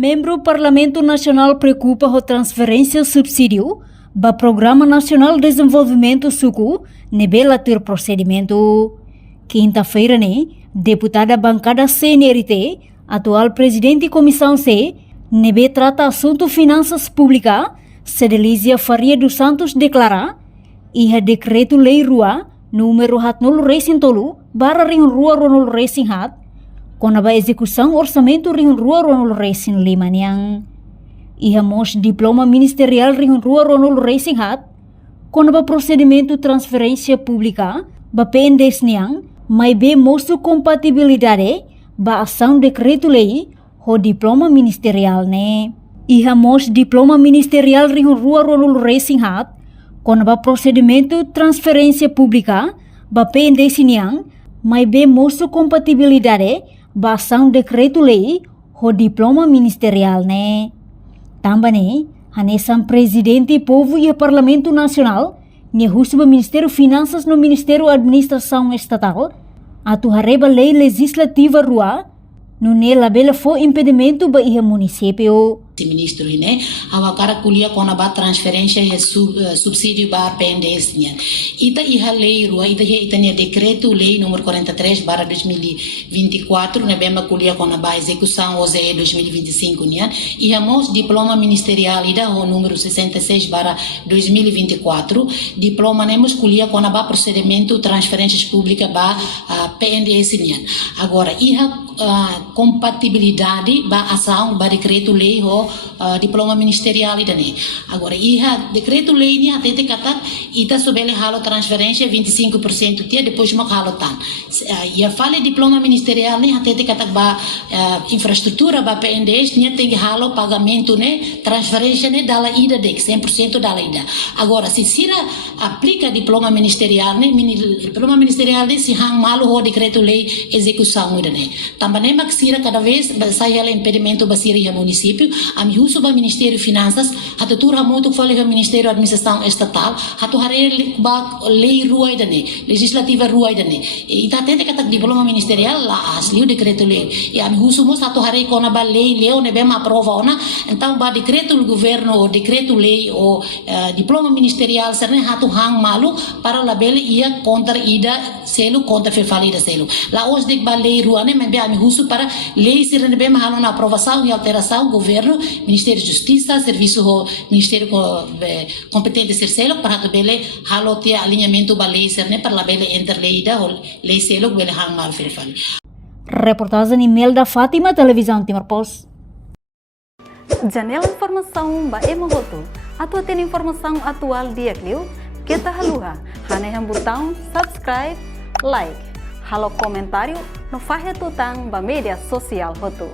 Membro Parlamento Nacional preocupa com transferência subsídio para Programa Nacional de Desenvolvimento Suku, nebela ter procedimento. Quinta-feira, deputada bancada CNRT, atual presidente Comissão C, nebe trata assunto finanças públicas, Cedelísia Faria dos Santos declara, iha decreto-lei rua, número 7 barra ring rua ronol racing hat, com a execução orçamento ring rua ronol racing limaniang. Iha mos diploma ministerial ring rua ronol racing hat, com a procedimento transferência pública, ba PNDES niang, mai be mosu compatibilidade, ba ação decreto-lei, ho diploma ministerial ne. Iha mos diploma ministerial ring rua ronol racing hat, com a procedimento transferência pública, ba PNDES niang, mai be mosu compatibilidade, ba ação decreto-lei, ho diploma ministerial ne. Também, hanesam presidente povo e Parlamento Nacional, nehusuba Ministério Finanças no Ministério Administração Estatal, atu hareba lei legislativa rua, no ne labela fo impedimento ba iha município. Ministro ini awakara kuliah kona ba transferência e subsídio ba PNDES nian. Ita iha lei rua ita nia decreto lei número 43/2024 ne bema kuliah kona ba execução OZE 2025 nian. Iha mos diploma ministerial ida o número 66/2024 diploma nemos kuliah kona ba procedimento transferências públicas ba PNDES nian. Agora iha compatibilidade ba ação ba decreto lei ho diploma ministerial idane. Agora iha decreto lei ni atete katak ita sobele halo transferência 25% tia depois mo halo tan. Ia fale diploma ministerial ni atete katak ba infraestrutura ba PNDES ni tem halo pagamento ne transferência ne dala ida de 100% dala ida. Agora se sira aplica diploma ministerial ne diploma ministerial ne si hang malo ho decreto lei execução idane. Também mak sira cada vez sai ela impedimento ba sira ia município ami huso ba Ministério Finanças hatu turha moto fale ka Ministério Administração Estatal hatu hare ba lei rua idane legislativa rua idane ita tente katak diploma ministerial la asli o decreto lei e ami huso mos hatu hare kona ba lei leo ne bema aprova ona então ba decreto do governo o decreto lei o diploma ministerial serne hatu hang malu para la bele ia contra ida selo contra fefalida selo la os de ba lei rua ne me ami huso para lei serne bema halo na aprovação e alteração governo Ministério de Justiça, Serviço Ministério competente terceiro para a bele halo ter alinhamento ba lei serne para la bele interleida lei selo bele hang mal ferfali. Reportagem email da Fátima Televisão Timor Post. Janela informação ba emogoto. Atua tem informação atual dia clio. Kita haluha. Haneham botão subscribe, like. Halo comentário no fahe tutang ba media sosial hotu.